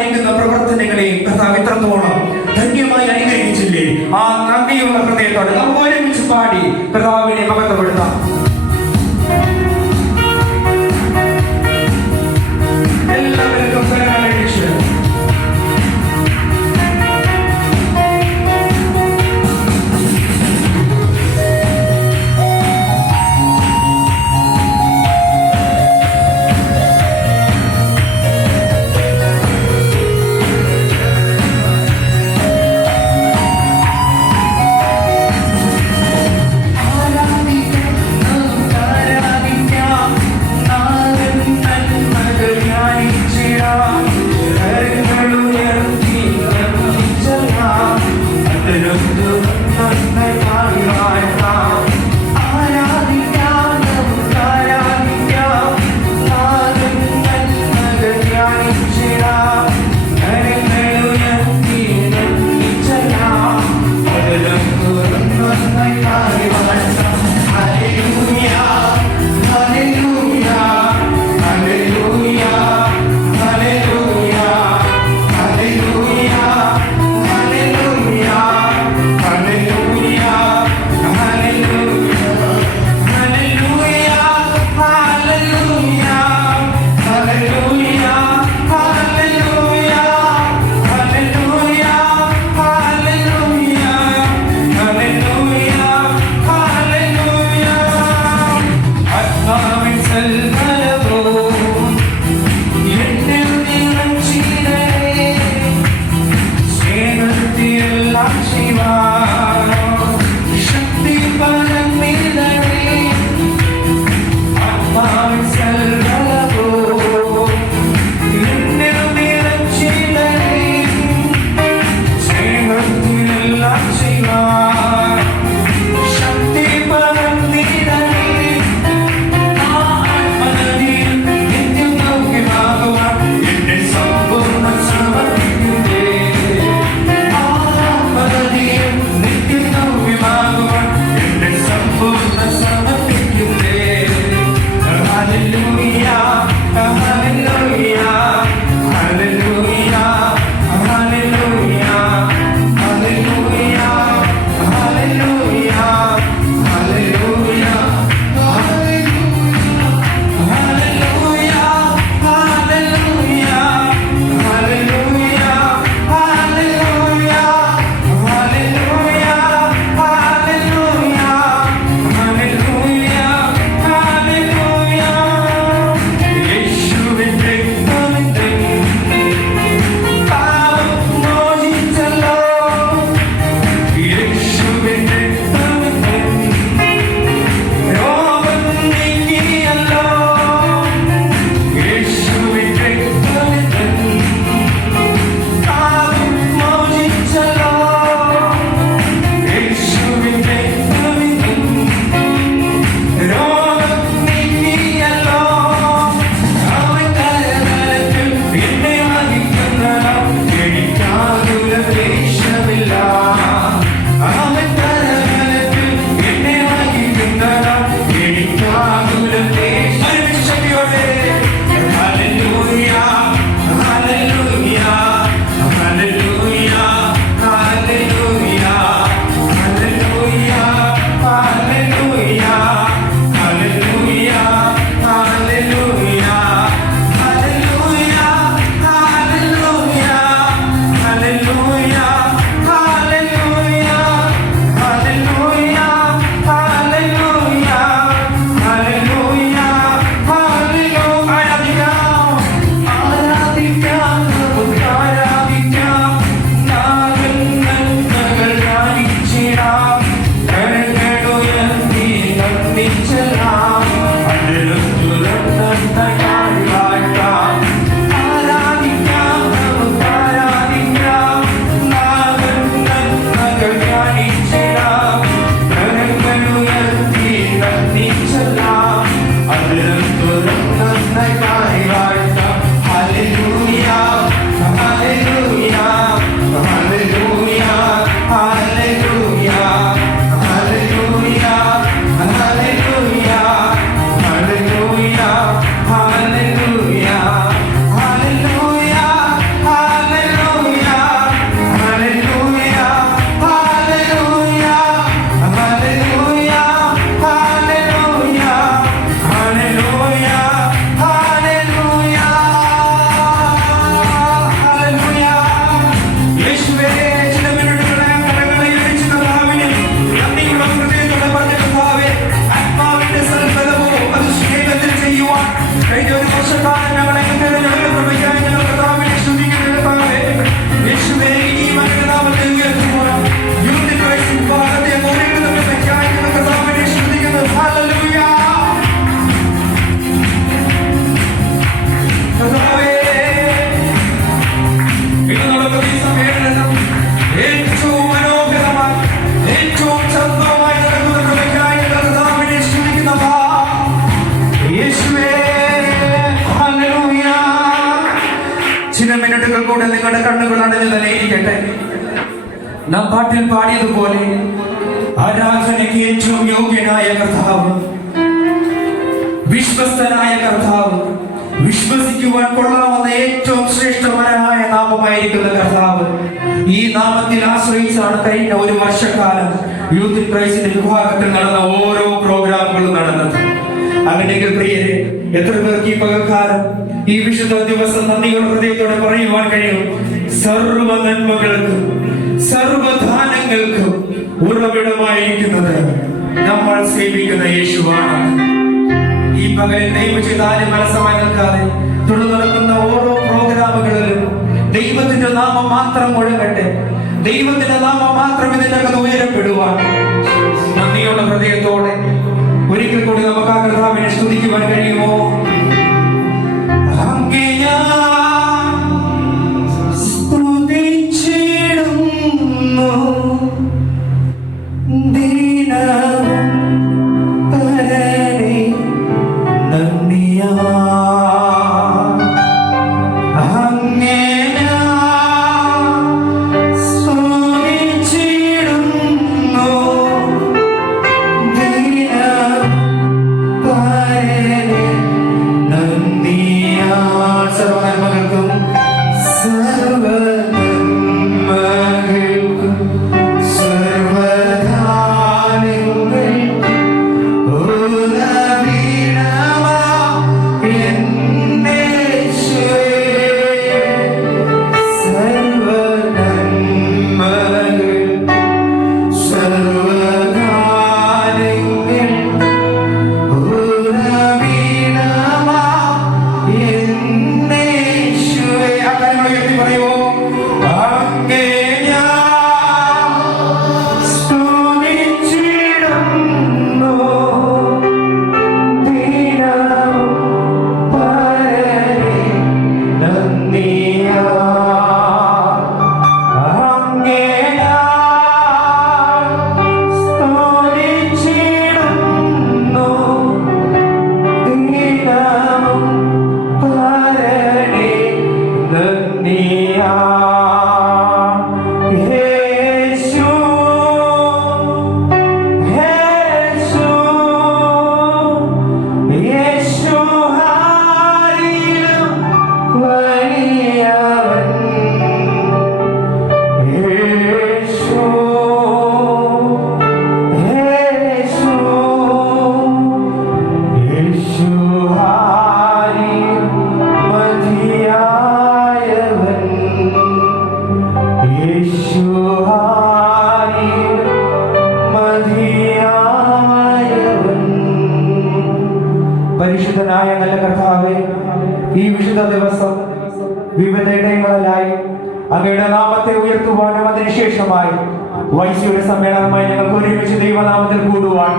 ഉണ്ടായിരിക്കുന്ന പ്രവർത്തനങ്ങളെ കർത്താവ് ഇത്രത്തോളം ധന്യമായി അനുഗ്രഹിച്ചില്ലേ? ആ നന്ദിയുള്ള ഹൃദയത്തോടെ നമുക്ക് ഒരുമിച്ച് പാടി കർത്താവിനെ നമുക്ക് കഴിഞ്ഞ ഒരു വർഷക്കാലം കണ്ണുകൾ അടഞ്ഞു തന്നെ നാം പാട്ടിൽ പാടിയതുപോലെ ആരാധനയ്ക്ക് ഏറ്റവും യോഗ്യനായ കർത്താവ് വിശ്വസ്തനായ കർത്താവ് വിശ്വസിക്കുവാൻ കൊള്ളാവുന്ന ഏറ്റവും ശ്രേഷ്ഠമനായ നാമമായിരിക്കുന്ന കർത്താവ് ഈ നാമത്തിൽ ആശ്രയിച്ചാണ് കഴിഞ്ഞ ഒരു വർഷക്കാലം യൂത്ത് ക്രൈസ്റ്റിന്റെ വിഭാഗത്തിൽ നടന്ന ഓരോ പ്രോഗ്രാമുകളും നടന്നത്. അങ്ങനെയെങ്കിൽ പ്രിയരെ എത്ര പേർക്ക് ഈ പകൽക്കാലം ഈ വിശുദ്ധ ദിവസം നന്ദികൾ ഹൃദയത്തോടെ പറയുവാൻ കഴിയും? സർവ നന്മകൾക്കും സർവധാനങ്ങൾക്കും ഉറവിടമായിരിക്കുന്നത് നമ്മൾ സേവിക്കുന്ന യേശുവാണ്. ഈ പകൽ ദൈവം മനസ്സമായി നിൽക്കാതെ തുടർന്ന് നടക്കുന്ന ഓരോ പ്രോഗ്രാമുകളിലും ദൈവത്തിന്റെ നാമം മാത്രം മുഴങ്ങട്ടെ. ദൈവത്തിന്റെ നാമം മാത്രം ഇതിന്റെ അകത്ത് ഉയരപ്പെടുവാൻ. നന്ദിയുള്ള ഹൃദയത്തോടെ ഒരിക്കൽ കൂടി നമുക്ക് ആ കർത്താവിനെ സ്തുതിക്കുവാൻ കഴിയുമോ? കർത്താവെ ഈ വിശുദ്ധ ദിവസം വിവിധ ഇടങ്ങളിലായി അങ്ങയുടെ നാമത്തെ ഉയർത്തുവാനും അതിനുശേഷമായി വൈശ്യയുടെ സമ്മേളനമായി ഞങ്ങൾക്ക് ഒരുമിച്ച് ദൈവനാമത്തിൽ കൂടുവാൻ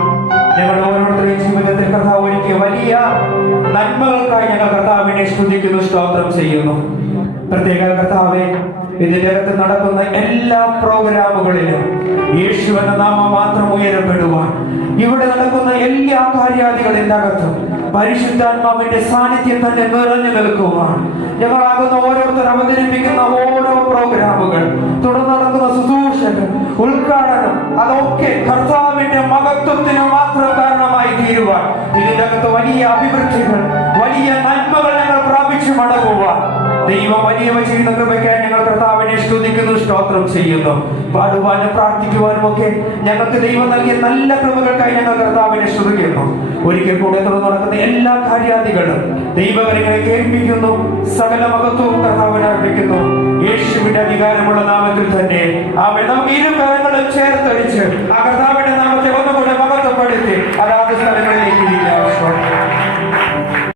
ഞങ്ങളുടെ ഓരോരുത്തരുടെയും ജീവിതത്തിൽ കർത്താവ് ഒരുക്കിയ വലിയ നന്മകൾക്കായി ഞങ്ങൾ കർത്താവിനെ സ്തുതിക്കുന്നു സ്തോത്രം ചെയ്യുന്നു. പ്രത്യേക കർത്താവെ ഇതിന്റെ അകത്ത് നടക്കുന്ന എല്ലാ പ്രോഗ്രാമുകളിലും യേശു എന്ന നാമം മാത്രം ഉയരപ്പെടുവാൻ. ഇവിടെ നടക്കുന്ന എല്ലാ കാര്യാദികളിന്റെ അകത്തും പരിശുദ്ധാത്മാവിന്റെ സാന്നിധ്യം തന്നെ നിറഞ്ഞു നിൽക്കുവാൻ. ഞങ്ങളാകുന്ന ഓരോരുത്തർ അവതരിപ്പിക്കുന്ന ഓരോ പ്രോഗ്രാമുകൾ തുടർന്ന് നടക്കുന്ന ശുശ്രൂഷകൾ ഉദ്ഘാടനം അതൊക്കെ കർത്താവിന്റെ മഹത്വത്തിന് മാത്രം കാരണമായി തീരുവാൻ. ഇതിന്റെ അകത്ത് വലിയ അഭിവൃദ്ധികൾ വലിയ നന്മകൾ ഞങ്ങൾ പ്രാപിച്ചു മടങ്ങുവാൻ. ദൈവം വലിയവ ചെയ്യുന്ന കൃപയ്ക്കായി ഞങ്ങൾ കർത്താവിനെ സ്തോത്രം ചെയ്യുന്നു. പാടുവാനും പ്രാർത്ഥിക്കുവാനും ഒക്കെ ഞങ്ങൾക്ക് ദൈവം നൽകിയ നല്ല കൃപകൾക്കായി ഞങ്ങൾ കർത്താവിനെ ശ്രദ്ധിക്കുന്നു ഒരിക്കൽ കൂടെ തുറന്നു നടക്കുന്ന എല്ലാ കാര്യാദികളും ദൈവകരങ്ങളെ കേൾപ്പിക്കുന്നു. സകല മഹത്വവും കർത്താവിനെ അർപ്പിക്കുന്നു. യേശുവിന്റെ അധികാരമുള്ള നാമത്തിൽ തന്നെ ആ നമുക്ക് ഇരു കരങ്ങളും ചേർത്തടിച്ച് ആ കർത്താവിന്റെ നാമത്തെ ഒന്നുകൂടെ മഹത്വപ്പെടുത്തി. അതാത് സ്ഥലങ്ങളിലേക്ക്